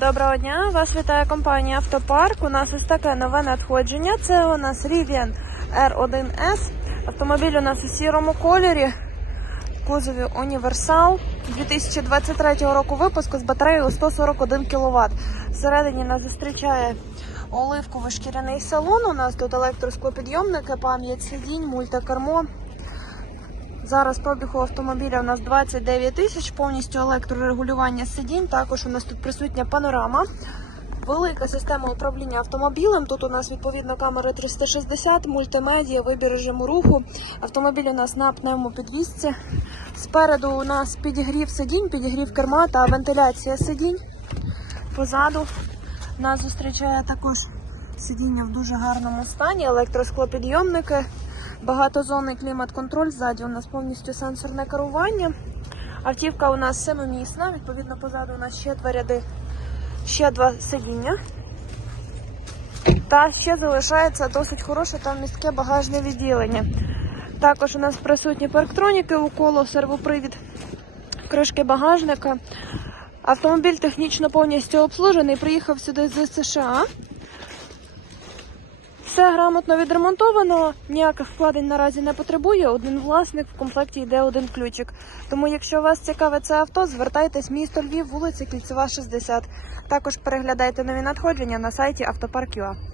Доброго дня, вас вітає компанія Автопарк. У нас ось таке нове надходження. Це у нас Rivian R1S. Автомобіль у нас у сірому кольорі, кузові Універсал 2023 року випуску з батареєю 141 кВт. Всередині нас зустрічає оливковий шкіряний салон. У нас тут електросклопідйомники, пам'ять сидінь, мультикермо. Зараз пробігу автомобіля у нас 29 тисяч, повністю електрорегулювання сидінь. Також у нас тут присутня панорама. Велика система управління автомобілем. Тут у нас відповідно камери 360, мультимедіа, вибір режиму руху. Автомобіль у нас на пневмопідвісці. Спереду у нас підігрів сидінь, підігрів керма та вентиляція сидінь. Позаду нас зустрічає також сидіння в дуже гарному стані, електросклопідйомники. Багатозонний клімат-контроль. Ззаді у нас повністю сенсорне керування. Автівка у нас семимісна, відповідно, позаду у нас ще два ряди, ще два сидіння. Та ще залишається досить хороше та містке багажне відділення. Також у нас присутні парктроніки у коло, сервопривід, кришки багажника. Автомобіль технічно повністю обслужений. Приїхав сюди з США. Все грамотно відремонтовано, ніяких вкладень наразі не потребує. Один власник в комплекті йде один ключик. Тому, якщо вас цікавить це авто, звертайтесь місто Львів, вулиця Кільцева, 60. Також переглядайте нові надходження на сайті Автопарк.ua.